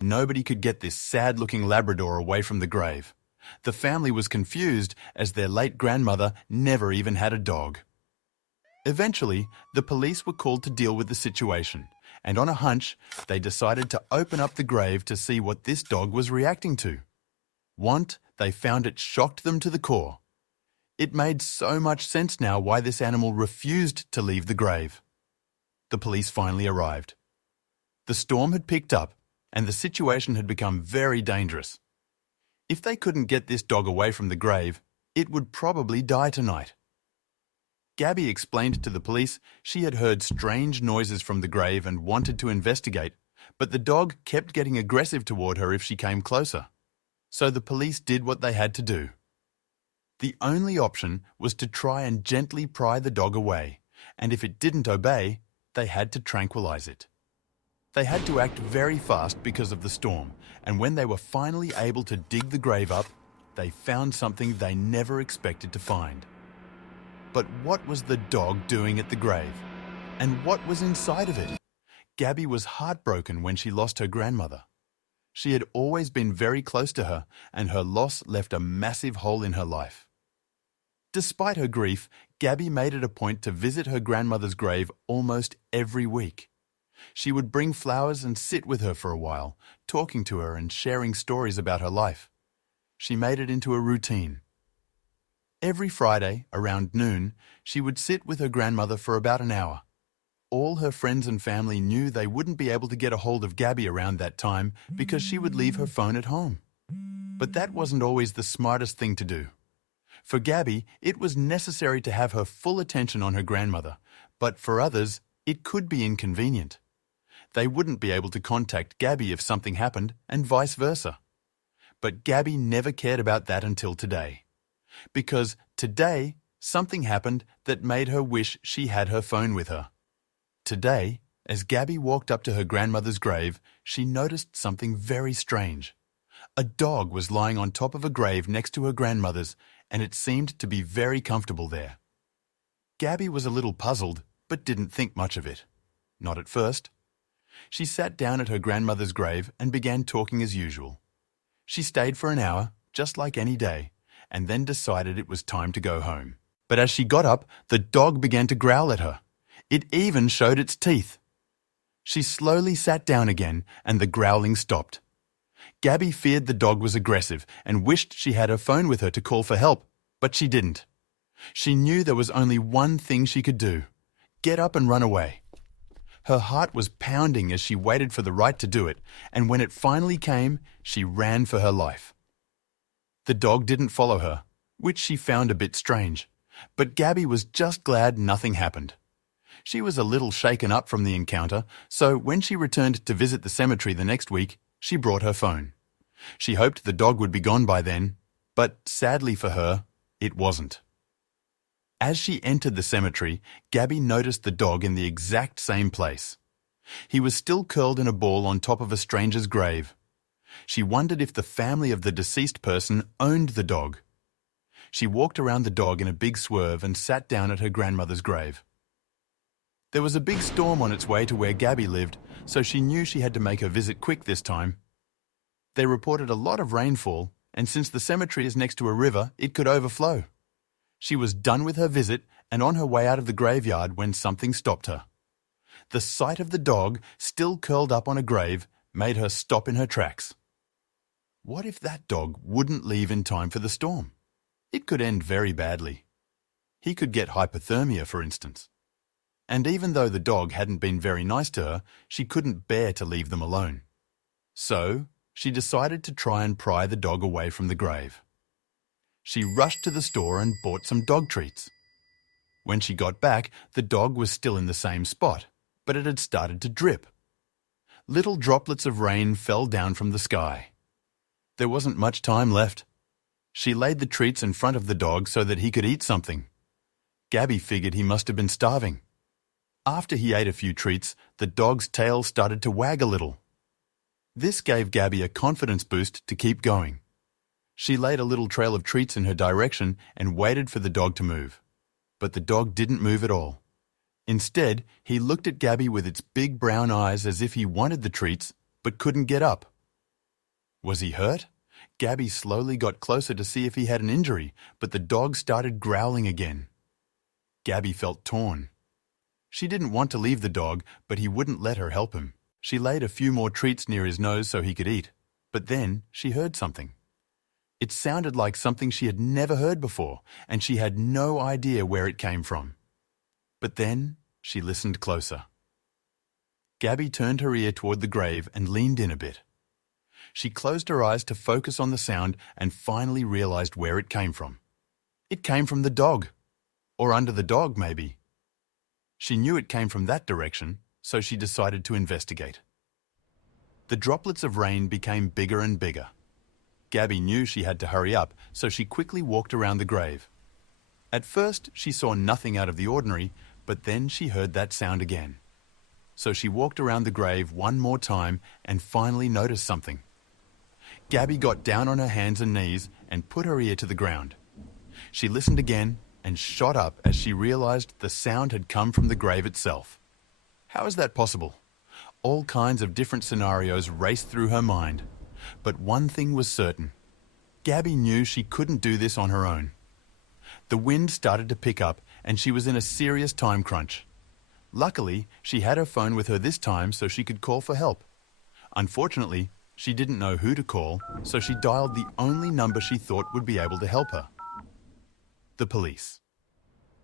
Nobody could get this sad-looking Labrador away from the grave. The family was confused as their late grandmother never even had a dog. Eventually, the police were called to deal with the situation, and on a hunch, they decided to open up the grave to see what this dog was reacting to. They found it shocked them to the core. It made so much sense now why this animal refused to leave the grave. The police finally arrived. The storm had picked up, and the situation had become very dangerous. If they couldn't get this dog away from the grave, it would probably die tonight. Gabby explained to the police she had heard strange noises from the grave and wanted to investigate, but the dog kept getting aggressive toward her if she came closer. So the police did what they had to do. The only option was to try and gently pry the dog away, and if it didn't obey, they had to tranquilize it. They had to act very fast because of the storm, and when they were finally able to dig the grave up, they found something they never expected to find. But what was the dog doing at the grave? And what was inside of it? Gabby was heartbroken when she lost her grandmother. She had always been very close to her, and her loss left a massive hole in her life. Despite her grief, Gabby made it a point to visit her grandmother's grave almost every week. She would bring flowers and sit with her for a while, talking to her and sharing stories about her life. She made it into a routine. Every Friday, around noon, she would sit with her grandmother for about an hour. All her friends and family knew they wouldn't be able to get a hold of Gabby around that time because she would leave her phone at home. But that wasn't always the smartest thing to do. For Gabby, it was necessary to have her full attention on her grandmother, but for others, it could be inconvenient. They wouldn't be able to contact Gabby if something happened, and vice versa. But Gabby never cared about that until today. Because today, something happened that made her wish she had her phone with her. Today, as Gabby walked up to her grandmother's grave, she noticed something very strange. A dog was lying on top of a grave next to her grandmother's, and it seemed to be very comfortable there. Gabby was a little puzzled, but didn't think much of it. Not at first. She sat down at her grandmother's grave and began talking as usual. She stayed for an hour, just like any day, and then decided it was time to go home. But as she got up, the dog began to growl at her. It even showed its teeth. She slowly sat down again, and the growling stopped. Gabby feared the dog was aggressive and wished she had her phone with her to call for help, but she didn't. She knew there was only one thing she could do: get up and run away. Her heart was pounding as she waited for the right to do it, and when it finally came, she ran for her life. The dog didn't follow her, which she found a bit strange, but Gabby was just glad nothing happened. She was a little shaken up from the encounter, so when she returned to visit the cemetery the next week, she brought her phone. She hoped the dog would be gone by then, but sadly for her, it wasn't. As she entered the cemetery, Gabby noticed the dog in the exact same place. He was still curled in a ball on top of a stranger's grave. She wondered if the family of the deceased person owned the dog. She walked around the dog in a big swerve and sat down at her grandmother's grave. There was a big storm on its way to where Gabby lived, so she knew she had to make her visit quick this time. They reported a lot of rainfall, and since the cemetery is next to a river, it could overflow. She was done with her visit and on her way out of the graveyard when something stopped her. The sight of the dog, still curled up on a grave, made her stop in her tracks. What if that dog wouldn't leave in time for the storm? It could end very badly. He could get hypothermia, for instance. And even though the dog hadn't been very nice to her, she couldn't bear to leave them alone. So, she decided to try and pry the dog away from the grave. She rushed to the store and bought some dog treats. When she got back, the dog was still in the same spot, but it had started to drip. Little droplets of rain fell down from the sky. There wasn't much time left. She laid the treats in front of the dog so that he could eat something. Gabby figured he must have been starving. After he ate a few treats, the dog's tail started to wag a little. This gave Gabby a confidence boost to keep going. She laid a little trail of treats in her direction and waited for the dog to move. But the dog didn't move at all. Instead, he looked at Gabby with its big brown eyes as if he wanted the treats but couldn't get up. Was he hurt? Gabby slowly got closer to see if he had an injury, but the dog started growling again. Gabby felt torn. She didn't want to leave the dog, but he wouldn't let her help him. She laid a few more treats near his nose so he could eat, but then she heard something. It sounded like something she had never heard before, and she had no idea where it came from. But then she listened closer. Gabby turned her ear toward the grave and leaned in a bit. She closed her eyes to focus on the sound and finally realized where it came from. It came from the dog. Or under the dog, maybe. She knew it came from that direction, so she decided to investigate. The droplets of rain became bigger and bigger. Gabby knew she had to hurry up, so she quickly walked around the grave. At first, she saw nothing out of the ordinary, but then she heard that sound again. So she walked around the grave one more time and finally noticed something. Gabby got down on her hands and knees and put her ear to the ground. She listened again and shot up as she realized the sound had come from the grave itself. How is that possible? All kinds of different scenarios raced through her mind. But one thing was certain. Gabby knew she couldn't do this on her own. The wind started to pick up and she was in a serious time crunch. Luckily, she had her phone with her this time so she could call for help. Unfortunately, she didn't know who to call, so she dialed the only number she thought would be able to help her. The police.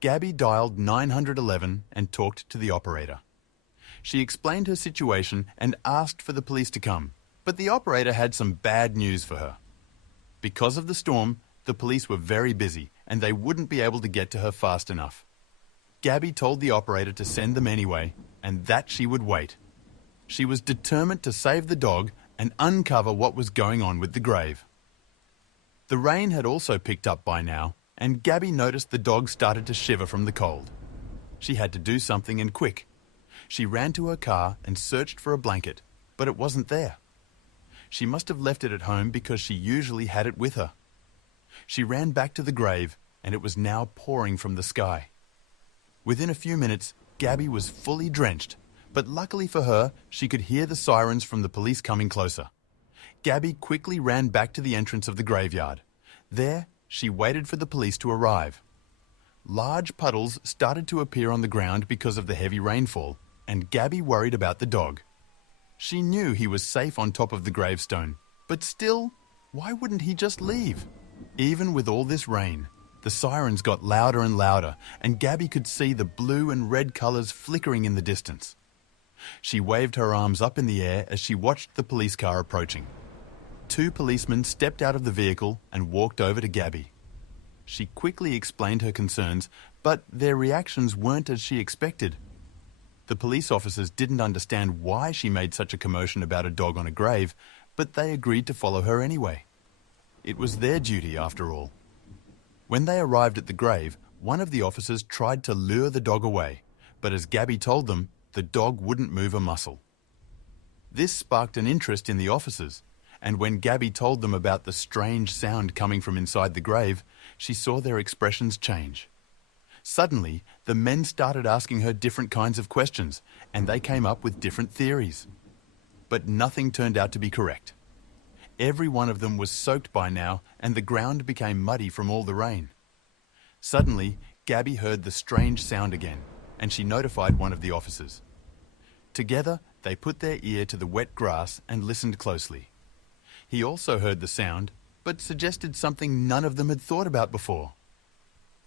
Gabby dialed 911 and talked to the operator. She explained her situation and asked for the police to come, but the operator had some bad news for her. Because of the storm, the police were very busy and they wouldn't be able to get to her fast enough. Gabby told the operator to send them anyway, and that she would wait. She was determined to save the dog and uncover what was going on with the grave. The rain had also picked up by now, and Gabby noticed the dog started to shiver from the cold. She had to do something and quick. She ran to her car and searched for a blanket, but it wasn't there. She must have left it at home because she usually had it with her. She ran back to the grave, and it was now pouring from the sky. Within a few minutes, Gabby was fully drenched, but luckily for her, she could hear the sirens from the police coming closer. Gabby quickly ran back to the entrance of the graveyard. There, she waited for the police to arrive. Large puddles started to appear on the ground because of the heavy rainfall, and Gabby worried about the dog. She knew he was safe on top of the gravestone, but still, why wouldn't he just leave? Even with all this rain, the sirens got louder and louder, and Gabby could see the blue and red colors flickering in the distance. She waved her arms up in the air as she watched the police car approaching. 2 policemen stepped out of the vehicle and walked over to Gabby. She quickly explained her concerns, but their reactions weren't as she expected. The police officers didn't understand why she made such a commotion about a dog on a grave, but they agreed to follow her anyway. It was their duty, after all. When they arrived at the grave, one of the officers tried to lure the dog away, but as Gabby told them, the dog wouldn't move a muscle. This sparked an interest in the officers, and when Gabby told them about the strange sound coming from inside the grave, she saw their expressions change. Suddenly, the men started asking her different kinds of questions, and they came up with different theories. But nothing turned out to be correct. Every one of them was soaked by now, and the ground became muddy from all the rain. Suddenly, Gabby heard the strange sound again, and she notified one of the officers. Together, they put their ear to the wet grass and listened closely. He also heard the sound, but suggested something none of them had thought about before.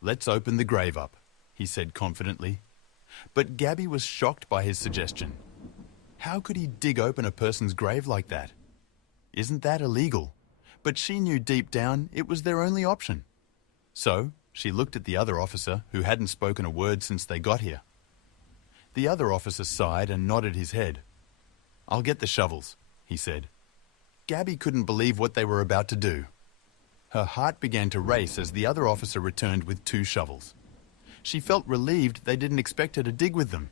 "Let's open the grave up," he said confidently. But Gabby was shocked by his suggestion. How could he dig open a person's grave like that? Isn't that illegal? But she knew deep down it was their only option. So she looked at the other officer, who hadn't spoken a word since they got here. The other officer sighed and nodded his head. "I'll get the shovels," he said. Gabby couldn't believe what they were about to do. Her heart began to race as the other officer returned with 2 shovels. She felt relieved they didn't expect her to dig with them.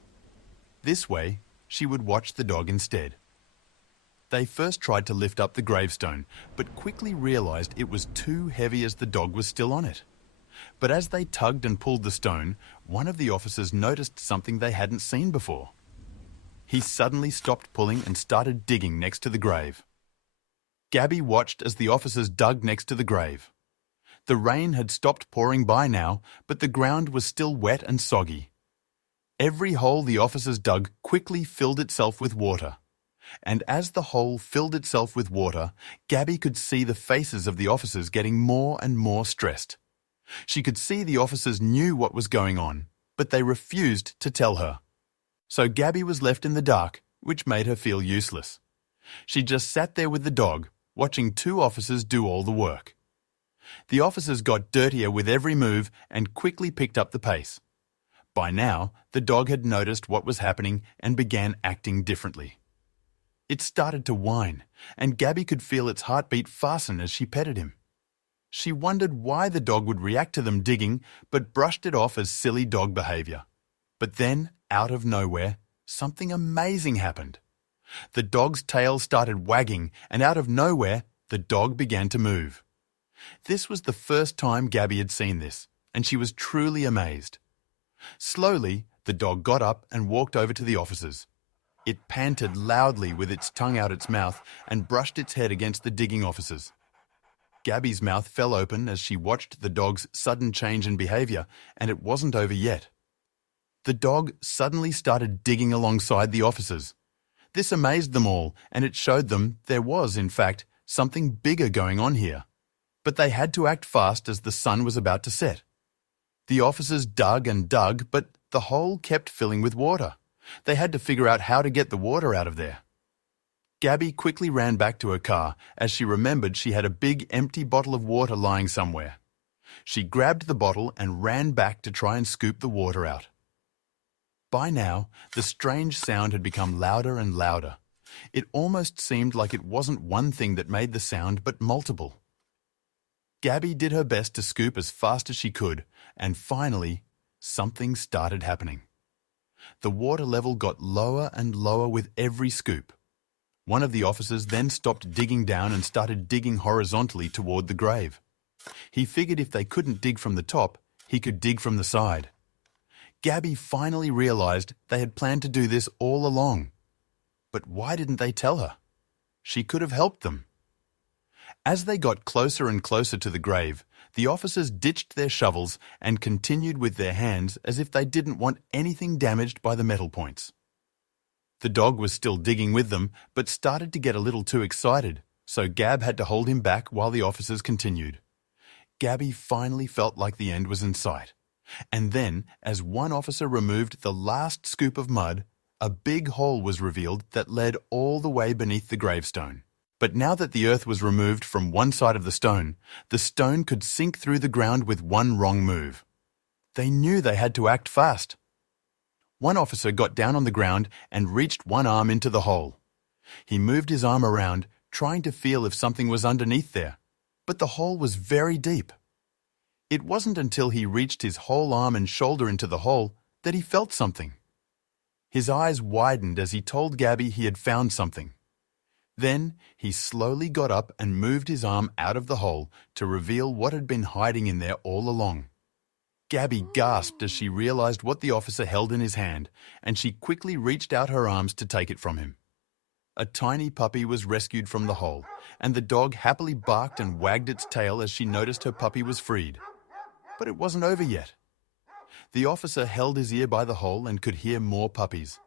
This way, she would watch the dog instead. They first tried to lift up the gravestone, but quickly realized it was too heavy as the dog was still on it. But as they tugged and pulled the stone, one of the officers noticed something they hadn't seen before. He suddenly stopped pulling and started digging next to the grave. Gabby watched as the officers dug next to the grave. The rain had stopped pouring by now, but the ground was still wet and soggy. Every hole the officers dug quickly filled itself with water. And as the hole filled itself with water, Gabby could see the faces of the officers getting more and more stressed. She could see the officers knew what was going on, but they refused to tell her. So Gabby was left in the dark, which made her feel useless. She just sat there with the dog, watching two officers do all the work. The officers got dirtier with every move and quickly picked up the pace. By now, the dog had noticed what was happening and began acting differently. It started to whine, and Gabby could feel its heartbeat fasten as she petted him. She wondered why the dog would react to them digging, but brushed it off as silly dog behavior. But then, out of nowhere, something amazing happened. The dog's tail started wagging, and out of nowhere, the dog began to move. This was the first time Gabby had seen this, and she was truly amazed. Slowly, the dog got up and walked over to the officers. It panted loudly with its tongue out its mouth and brushed its head against the digging officers. Gabby's mouth fell open as she watched the dog's sudden change in behavior, and it wasn't over yet. The dog suddenly started digging alongside the officers. This amazed them all, and it showed them there was, in fact, something bigger going on here. But they had to act fast as the sun was about to set. The officers dug and dug, but the hole kept filling with water. They had to figure out how to get the water out of there. Gabby quickly ran back to her car as she remembered she had a big empty bottle of water lying somewhere. She grabbed the bottle and ran back to try and scoop the water out. By now, the strange sound had become louder and louder. It almost seemed like it wasn't one thing that made the sound, but multiple. Gabby did her best to scoop as fast as she could, and finally, something started happening. The water level got lower and lower with every scoop. One of the officers then stopped digging down and started digging horizontally toward the grave. He figured if they couldn't dig from the top, he could dig from the side. Gabby finally realized they had planned to do this all along. But why didn't they tell her? She could have helped them. As they got closer and closer to the grave, the officers ditched their shovels and continued with their hands as if they didn't want anything damaged by the metal points. The dog was still digging with them, but started to get a little too excited, so Gab had to hold him back while the officers continued. Gabby finally felt like the end was in sight. And then, as one officer removed the last scoop of mud, a big hole was revealed that led all the way beneath the gravestone. But now that the earth was removed from one side of the stone could sink through the ground with one wrong move. They knew they had to act fast. One officer got down on the ground and reached one arm into the hole. He moved his arm around, trying to feel if something was underneath there, but the hole was very deep. It wasn't until he reached his whole arm and shoulder into the hole that he felt something. His eyes widened as he told Gabby he had found something. Then he slowly got up and moved his arm out of the hole to reveal what had been hiding in there all along. Gabby gasped as she realized what the officer held in his hand, and she quickly reached out her arms to take it from him. A tiny puppy was rescued from the hole, and the dog happily barked and wagged its tail as she noticed her puppy was freed. But it wasn't over yet. The officer held his ear by the hole and could hear more puppies.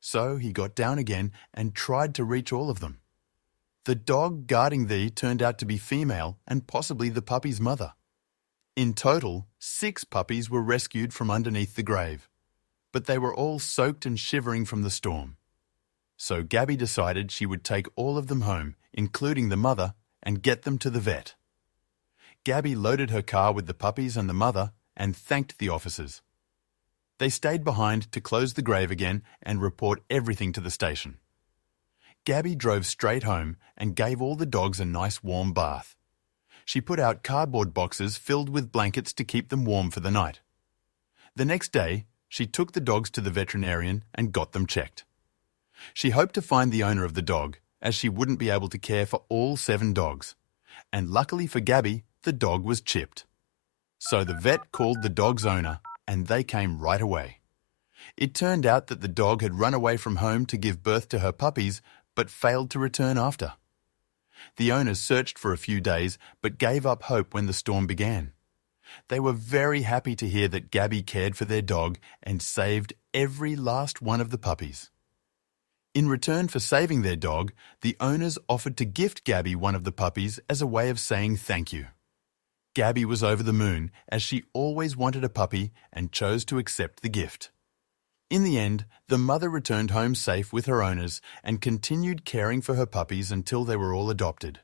So he got down again and tried to reach all of them. The dog guarding thee turned out to be female and possibly the puppy's mother. In total, 6 puppies were rescued from underneath the grave, but they were all soaked and shivering from the storm. So Gabby decided she would take all of them home, including the mother, and get them to the vet. Gabby loaded her car with the puppies and the mother and thanked the officers. They stayed behind to close the grave again and report everything to the station. Gabby drove straight home and gave all the dogs a nice warm bath. She put out cardboard boxes filled with blankets to keep them warm for the night. The next day, she took the dogs to the veterinarian and got them checked. She hoped to find the owner of the dog, as she wouldn't be able to care for all 7 dogs. And luckily for Gabby, the dog was chipped. So the vet called the dog's owner, and they came right away. It turned out that the dog had run away from home to give birth to her puppies, but failed to return after. The owners searched for a few days but gave up hope when the storm began. They were very happy to hear that Gabby cared for their dog and saved every last one of the puppies. In return for saving their dog, the owners offered to gift Gabby one of the puppies as a way of saying thank you. Gabby was over the moon, as she always wanted a puppy and chose to accept the gift. In the end, the mother returned home safe with her owners and continued caring for her puppies until they were all adopted.